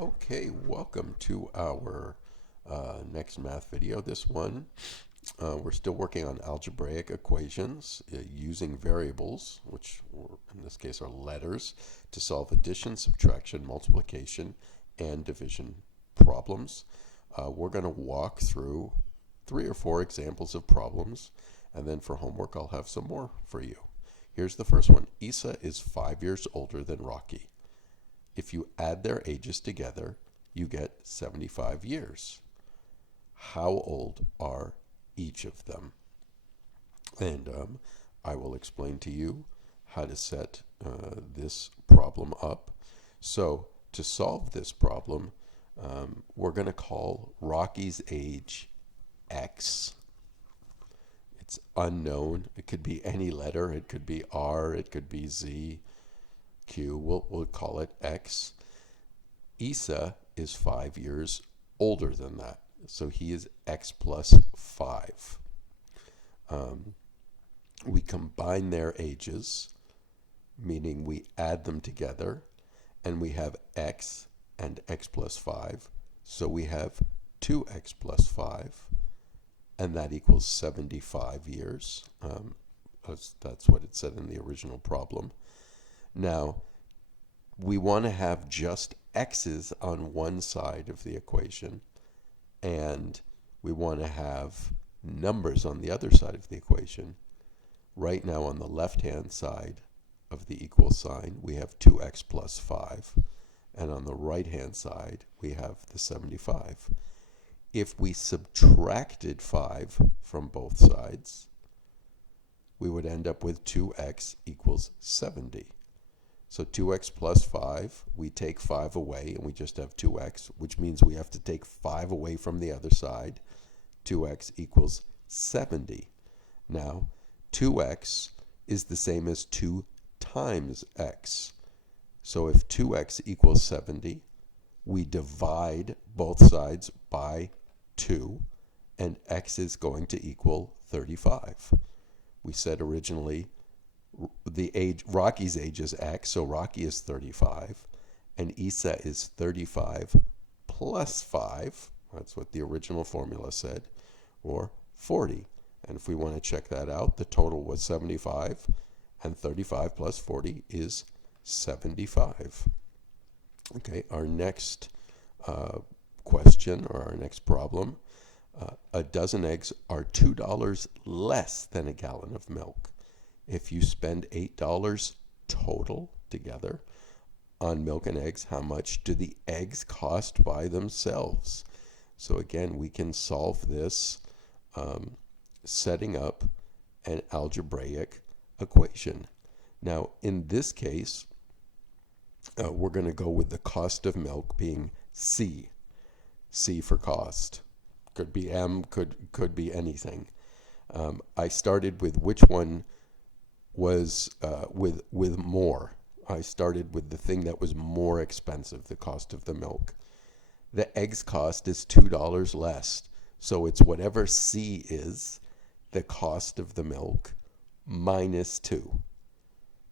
Okay, welcome to our next math video. This one, we're still working on algebraic equations using variables, which in this case are letters, to solve addition, subtraction, multiplication, and division problems. We're going to walk through 3 or 4 examples of problems, and then for homework I'll have some more for you. Here's the first one. Isa is 5 years older than Rocky. If you add their ages together, you get 75 years. How old are each of them? And I will explain to you how to set this problem up. So to solve this problem, we're going to call Rocky's age X. It's unknown. It could be any letter. It could be R. It could be Z. Q, we'll call it X. Isa is 5 years older than that, so he is X plus 5. We combine their ages, meaning we add them together, and we have X and X plus 5, so we have 2X plus 5, and that equals 75 years. That's what it said in the original problem. Now, we want to have just x's on one side of the equation, and we want to have numbers on the other side of the equation. Right now, on the left-hand side of the equal sign, we have 2x plus 5, and on the right-hand side, we have the 75. If we subtracted 5 from both sides, we would end up with 2x equals 70. So 2x plus 5, we take 5 away and we just have 2x, which means we have to take 5 away from the other side. 2x equals 70. Now, 2x is the same as 2 times x. So if 2x equals 70, we divide both sides by 2, and x is going to equal 35. We said originally Rocky's age is X, so Rocky is 35, and Isa is 35 plus 5, that's what the original formula said, or 40. And if we want to check that out, the total was 75, and 35 plus 40 is 75. Okay, our next question, or our next problem, a dozen eggs are $2 less than a gallon of milk. If you spend $8 total together on milk and eggs, how much do the eggs cost by themselves? So again, we can solve this setting up an algebraic equation. Now, in this case, we're going to go with the cost of milk being C. C for cost. Could be M, could be anything. I started with which one was with more. I started with the thing that was more expensive, the cost of the milk. The eggs cost is $2 less. So it's whatever C is, the cost of the milk, minus 2.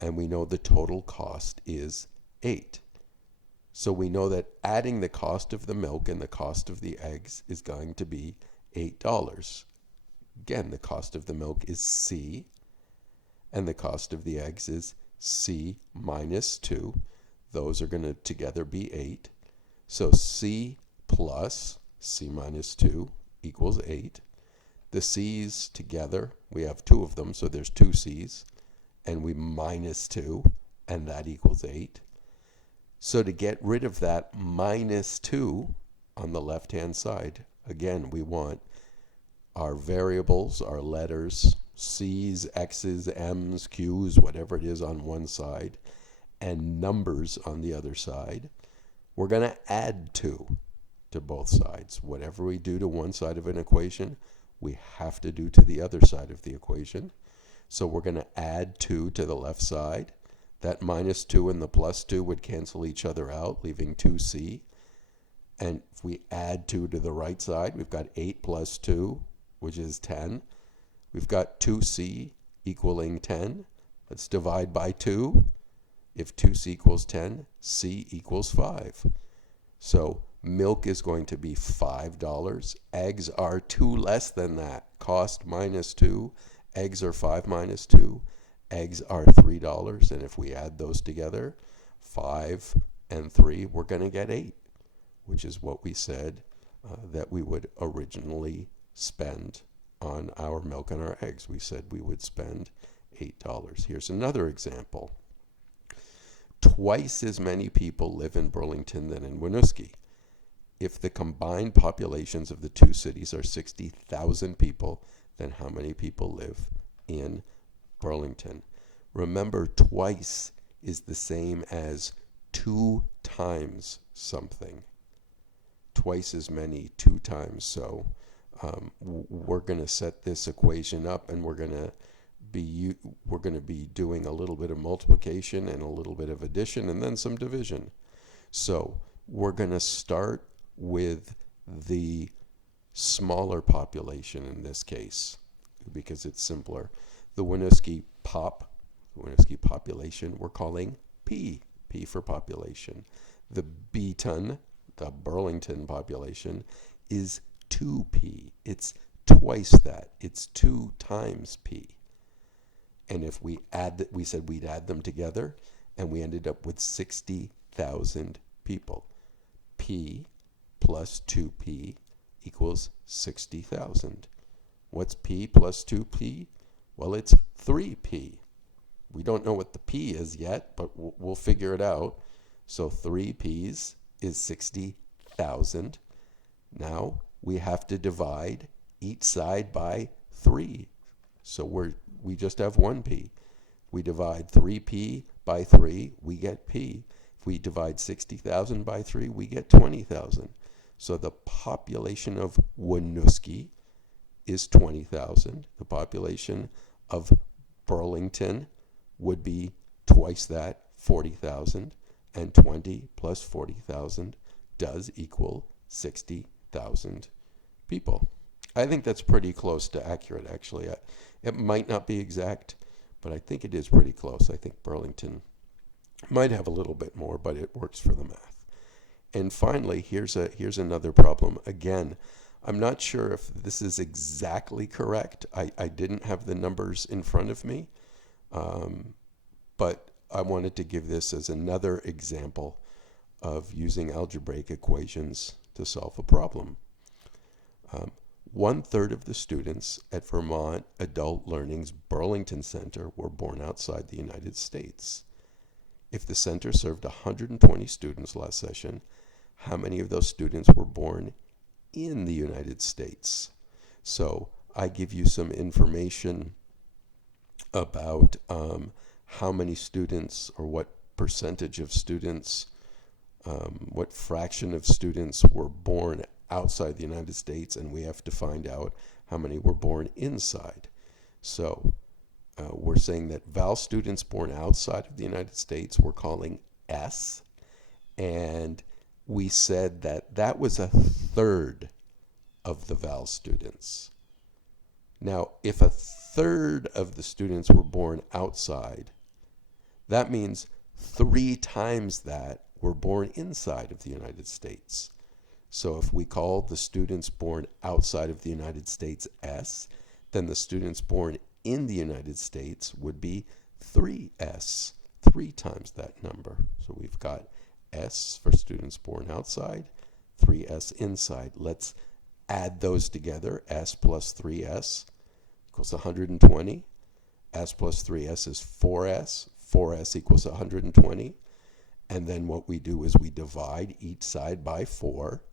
And we know the total cost is 8. So we know that adding the cost of the milk and the cost of the eggs is going to be $8. Again, the cost of the milk is C, and the cost of the eggs is C minus 2. Those are going to together be 8. So C plus C minus 2 equals 8. The C's together, we have 2 of them, so there's 2 C's, and we minus 2, and that equals 8. So to get rid of that minus 2 on the left-hand side, again, we want our variables, our letters, C's, X's, M's, Q's, whatever it is on one side, and numbers on the other side. We're going to add 2 to both sides. Whatever we do to one side of an equation, we have to do to the other side of the equation. So we're going to add 2 to the left side. That minus 2 and the plus 2 would cancel each other out, leaving 2C. And if we add 2 to the right side, we've got 8 plus 2, which is 10. We've got 2C equaling 10. Let's divide by 2. If 2C equals 10, C equals 5. So milk is going to be $5. Eggs are 2 less than that. Cost minus 2. Eggs are 5 minus 2. Eggs are $3. And if we add those together, 5 and 3, we're going to get 8, which is what we said that we would originally spend on our milk and our eggs. We said we would spend $8. Here's another example. Twice as many people live in Burlington than in Winooski. If the combined populations of the two cities are 60,000 people, then how many people live in Burlington? Remember, twice is the same as 2 times something. Twice as many, 2 times. So we're going to set this equation up, and we're going to be doing a little bit of multiplication and a little bit of addition and then some division. So we're going to start with the smaller population in this case because it's simpler. The Winooski population we're calling P for population. The Beaton, the Burlington population, is 2P. It's twice that. It's 2 times P. And if we said we'd add them together, and we ended up with 60,000 people. P plus 2P equals 60,000. What's P plus 2P? Well, it's 3P. We don't know what the P is yet, but we'll figure it out. So 3 P's is 60,000. Now we have to divide each side by 3. So we just have 1P. We divide 3P by 3, we get P. If we divide 60,000 by 3, we get 20,000. So the population of Winooski is 20,000. The population of Burlington would be twice that, 40,000. And 20 plus 40,000 does equal 60,000 people. I think that's pretty close to accurate, actually. It might not be exact, but I think it is pretty close. I think Burlington might have a little bit more, but it works for the math. And finally, here's another problem. Again, I'm not sure if this is exactly correct. I didn't have the numbers in front of me, but I wanted to give this as another example of using algebraic equations to solve a problem. 1/3 of the students at Vermont Adult Learning's Burlington Center were born outside the United States. If the center served 120 students last session, how many of those students were born in the United States? So I give you some information about how many students or what percentage of students, what fraction of students were born outside the United States, and we have to find out how many were born inside. So we're saying that Val students born outside of the United States we're calling S, and we said that that was 1/3 of the Val students. Now, if 1/3 of the students were born outside, that means 3 times that were born inside of the United States. So if we call the students born outside of the United States S, then the students born in the United States would be 3S, 3 times that number. So we've got S for students born outside, 3S inside. Let's add those together. S plus 3S equals 120. S plus 3S is 4S. 4S equals 120. And then what we do is we divide each side by 4.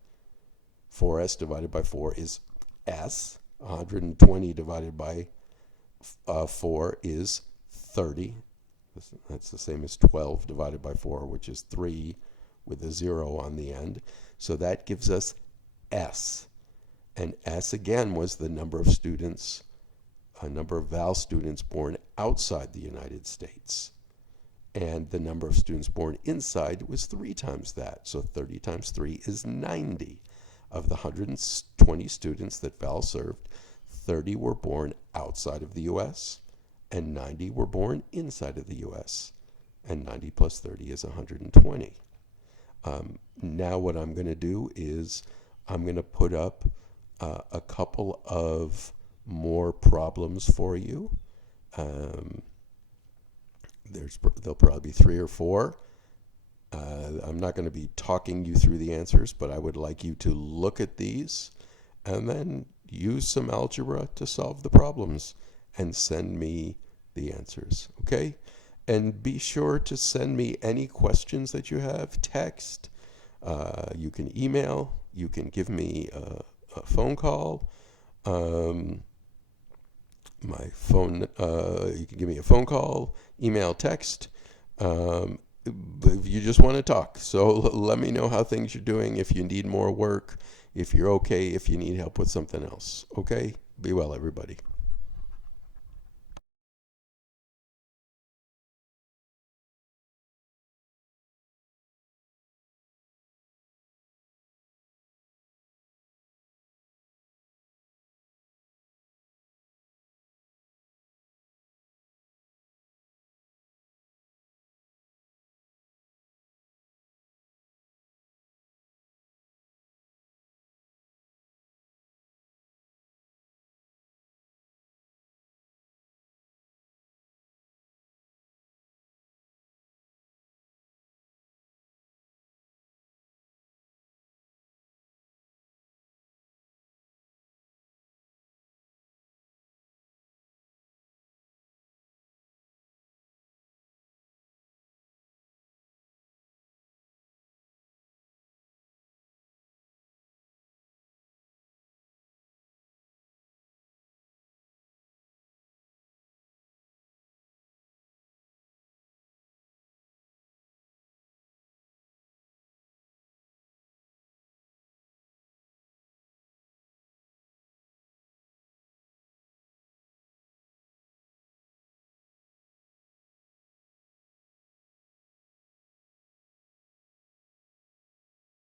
4S divided by 4 is S. 120 divided by 4 is 30. That's the same as 12 divided by 4, which is 3 with a 0 on the end. So that gives us S. And S again was the number of students, a number of Val students born outside the United States. And the number of students born inside was 3 times that. So 30 times 3 is 90. Of the 120 students that Val served, 30 were born outside of the U.S., and 90 were born inside of the U.S., and 90 plus 30 is 120. Now what I'm going to do is I'm going to put up a couple of more problems for you. Um, there'll probably be 3 or 4. I'm not going to be talking you through the answers, but I would like you to look at these and then use some algebra to solve the problems and send me the answers, okay? And be sure to send me any questions that you have, text, you can email, you can give me a phone call. My phone, you can give me a phone call, email, text. If you just want to talk. So let me know how things are doing, if you need more work, if you're okay, if you need help with something else. Okay? Be well, everybody.